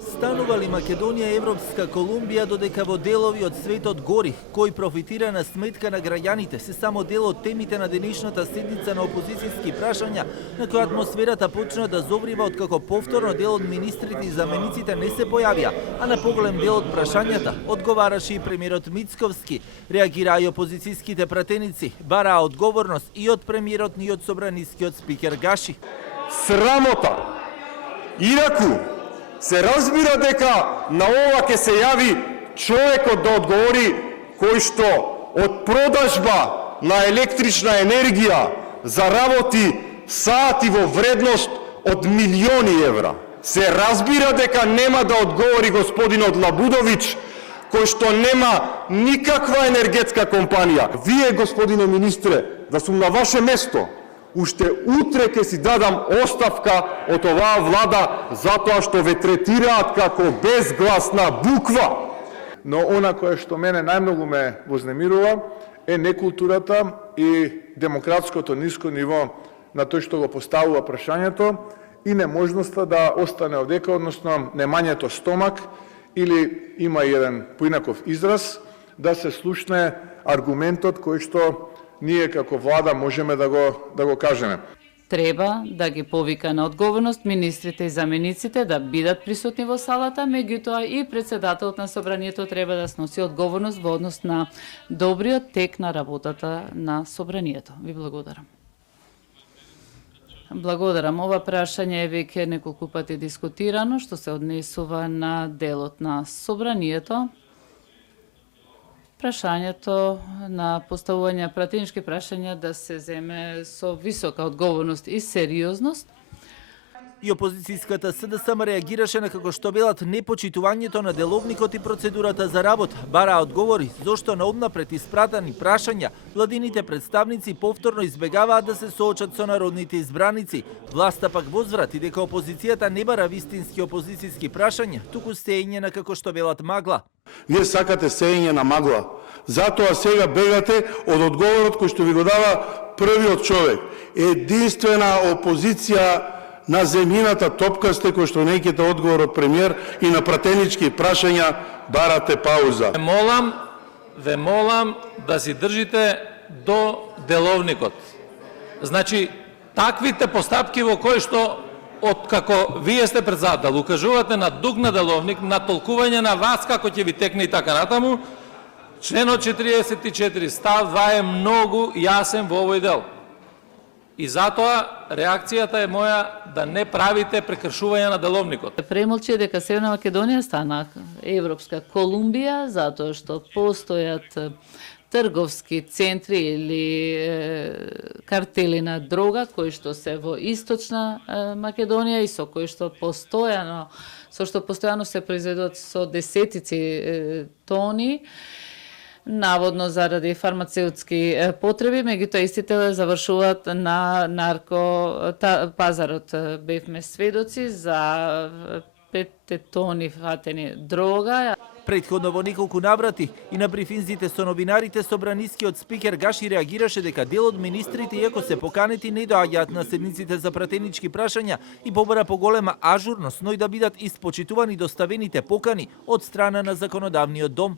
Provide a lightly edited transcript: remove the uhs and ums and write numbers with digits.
Станува ли Македонија Европска Колумбија додека во делови од светот гори, кој профитира на сметка на граѓаните, се само дел од темите на денешната седница на опозицијски прашања, на која атмосферата почна да зоврива откако повторно дел од министрите и замениците не се појавија, а на поголем дел од прашањата одговараше и премиерот Мицковски. Реагираа и опозицијските пратеници, бараа одговорност и од премиерот и од собранискиот спикер Гаши. Срамота! Инаку се разбира дека на ова ќе се јави човекот да одговори кој што од продажба на електрична енергија заработи сати во вредност од милиони евра. Се разбира дека нема да одговори господинот Лабудовиќ, кој што нема никаква енергетска компанија. Вие, господине министре, да сум на ваше место, уште утре ќе си дадам оставка од оваа влада затоа што ве третираат како безгласна буква. Но она кое што мене најмногу ме вознемирува е некултурата и демократското ниско ниво на тој што го поставува прашањето и неможноста да остане овдека, односно немањето стомак или има еден поинаков израз да се слушне аргументот кој што ние како влада можеме да го кажеме. Треба да ги повика на одговорност министрите и замениците да бидат присутни во салата, меѓутоа и председателот на собранието треба да сноси одговорност во однос на добриот тек на работата на собранието. Ви благодарам. Благодарам. Ова прашање е веќе неколку пати дискутирано, што се однесува на делот на собранието. Прашањето на поставување пратенички прашања да се земе со висока одговорност и сериозност. И опозицијската СДСМ реагираше на како што велат непочитувањето на деловникот и процедурата за работа. Бараа одговори зошто на однапред испратени прашања владините представници повторно избегаваат да се соочат со народните избраници. Власта пак возврати дека опозицијата не бара вистински опозицијски прашања, туку сеење на како што велат магла. Вие сакате сеење на магла. Затоа сега бегате од одговорот кој што ви го дава првиот човек. Единствена опозиција на земјината топка сте кој што не ќете одговор од премиер и на пратенички прашања барате пауза. Ве молам да си држите до деловникот. Значи, таквите постапки во кои што откако вие сте председател, укажувате на дуг на деловник, на толкување на вас како ќе ви текне и така натаму, членот 44 став 2 е многу јасен во овој дел. И затоа реакцијата е моја да не правите прекршување на деловникот. Премолчи дека Северна Македонија стана Европска Колумбија затоа што постојат трговски центри или картели на дрога кои што се во источна Македонија и со кои што постојано се произведуваат со десетици тони, наводно заради фармацеутски потреби, меѓутоа истите завршуваат на пазарот. Бевме сведоци за 5 тони фатени дрога. Претходно во неколку наврати и на брифинзите со новинарите собранискиот спикер Гаши реагираше дека дел од министрите, иако се поканети, не доаѓаат на седниците за пратенички прашања и побара поголема ажурност, но и да бидат испочитувани доставените покани од страна на законодавниот дом.